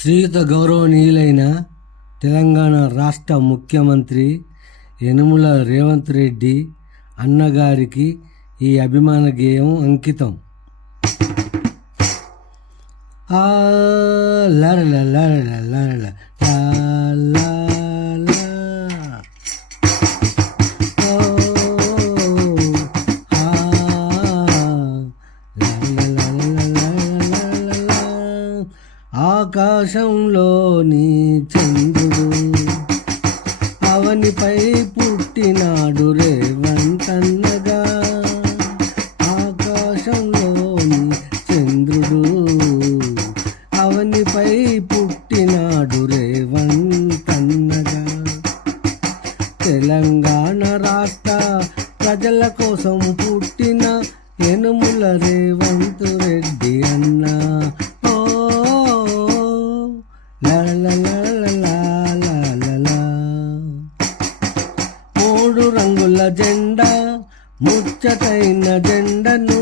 శ్రీయుత గౌరవనీయులైన తెలంగాణ రాష్ట్ర ముఖ్యమంత్రి యనుమల రేవంత్ రెడ్డి అన్నగారికి ఈ అభిమాన గేయం అంకితం. ఆకాశంలోని చంద్రుడు అవనిపై పుట్టినాడు రేవంతన్నగా. ఆకాశంలోని చంద్రుడు అవనిపై పుట్టినాడు రేవంతన్నగా. తెలంగాణ రాష్ట్ర ప్రజల కోసం పుట్టిన యనుమల రేవంత్ రెడ్డి అన్న. మూడు రంగుల జెండా ముచ్చటైన జెండను,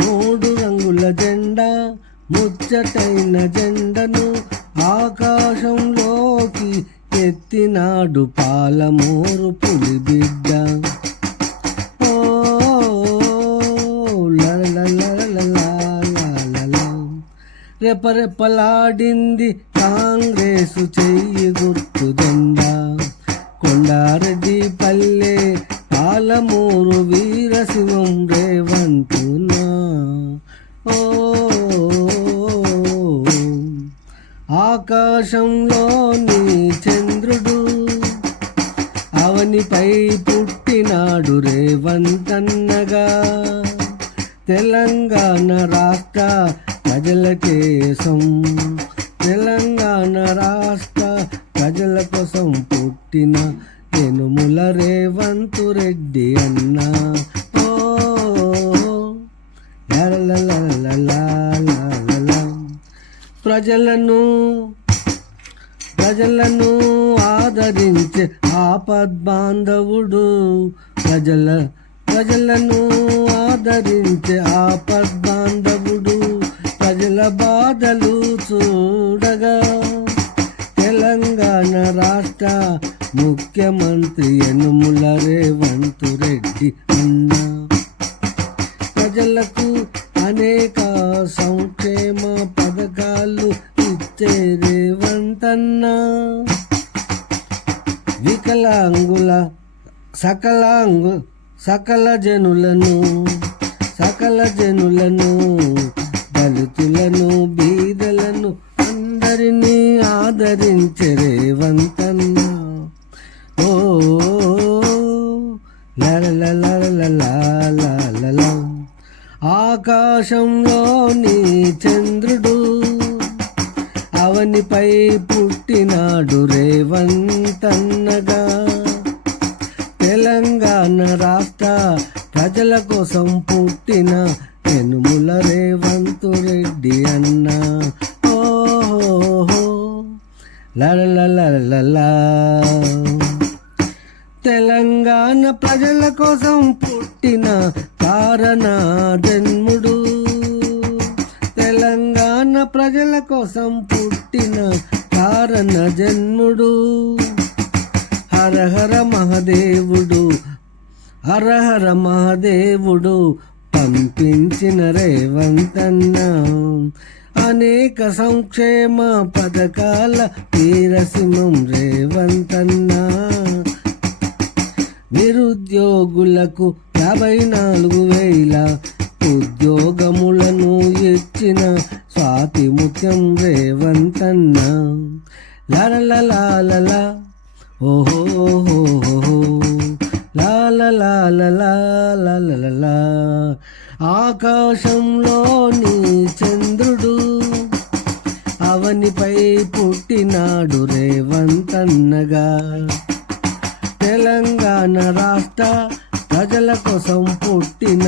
మూడు రంగుల జెండా ముచ్చటైన జెండను ఆకాశంలోకి ఎత్తినాడు పాలమూరు పులిబిడ్డ. రెపరెపలాడింది కాంగ్రెసు చెయ్యి గుర్తు జెండా. కొండారెడ్డి పల్లె పాలమూరు వీరశివం రేవంతునా. ఆకాశంలోని చంద్రుడు అవనిపై పుట్టినాడు రేవంతన్నగా. తెలంగాణ రాష్ట్ర ప్రజల కోసం, తెలంగాణ రాష్ట్ర ప్రజల కోసం పుట్టిన యనుమల రేవంత్ రెడ్డి అన్న. ప్రజలను ఆదరించే ఆపద్బాంధవుడు, ప్రజలను ఆదరించే ఆపద్బాంధవుడు, ప్రజల బాధలు చూడగా తెలంగాణ రాష్ట్ర ముఖ్యమంత్రి యనుమల రేవంత్ రెడ్డి అన్న. ప్రజలకు అనేక సంక్షేమ పథకాలు ఇచ్చే రేవంతన్న. వికలాంగుల సకల జనులను దళితులను బీదలను అందరినీ ఆదరించే రేవంతన్న. ఓ లలలలలలలలల. ఆకాశంలోని చంద్రుడు అవనిపై పుట్టినాడు రేవంతన్నగా. తెలంగాణ రాష్ట్ర ప్రజల కోసం పుట్టిన యనుమల రేవంత్ రెడ్డి అన్న. ఓహో లలలలలలా. తెలంగాణ ప్రజల కోసం పుట్టిన కారణ జన్ముడు, తెలంగాణ ప్రజల కోసం పుట్టిన కారణ జన్ముడు. హరహర మహాదేవుడు, హరహర మహాదేవుడు పంపించిన రేవంతన్న. అనేక సంక్షేమ పథకాల వీరసింహం రేవంతన్న. నిరుద్యోగులకు 54,000 ఉద్యోగములను ఇచ్చిన స్వాతి ముత్యం రేవంతన్న. లలలలలలా. ఓహో లాలలాలలాలలా. ఆకాశంలోని చంద్రుడు అవనిపై పుట్టినాడు రేవంతన్నగా. తెలంగాణ రాష్ట్ర ప్రజల కోసం పుట్టిన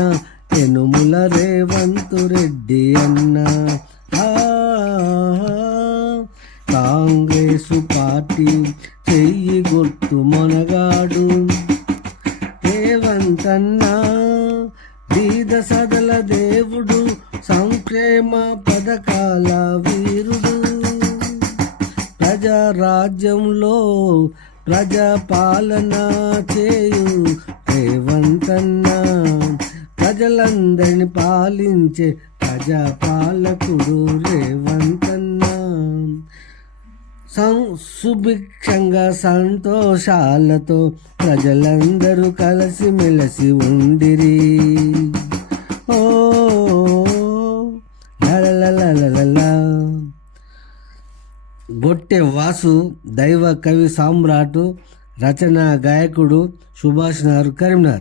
యనుమల రేవంత్ రెడ్డి అన్న. కాంగ్రెసు పార్టీ చెయ్యి గుర్తు మొనగాడు రేవంతన్న. బీద సదల దేవుడు, సంక్షేమ పథకాల వీరుడు. రాజ్యంలో ప్రజాపాలన చేయు రేవంతన్న, ప్రజలందరిని పాలించే ప్రజాపాలకుడు రేవంతన్న. సుభిక్షంగా సంతోషాలతో ప్రజలందరూ కలిసిమెలిసి ఉండిరి. ఓ లలలలలలా. బొట్టె వాసు దైవ కవి సామ్రాటు, రచన గాయకుడు సుభాష్ నగర్, కరీంనగర్.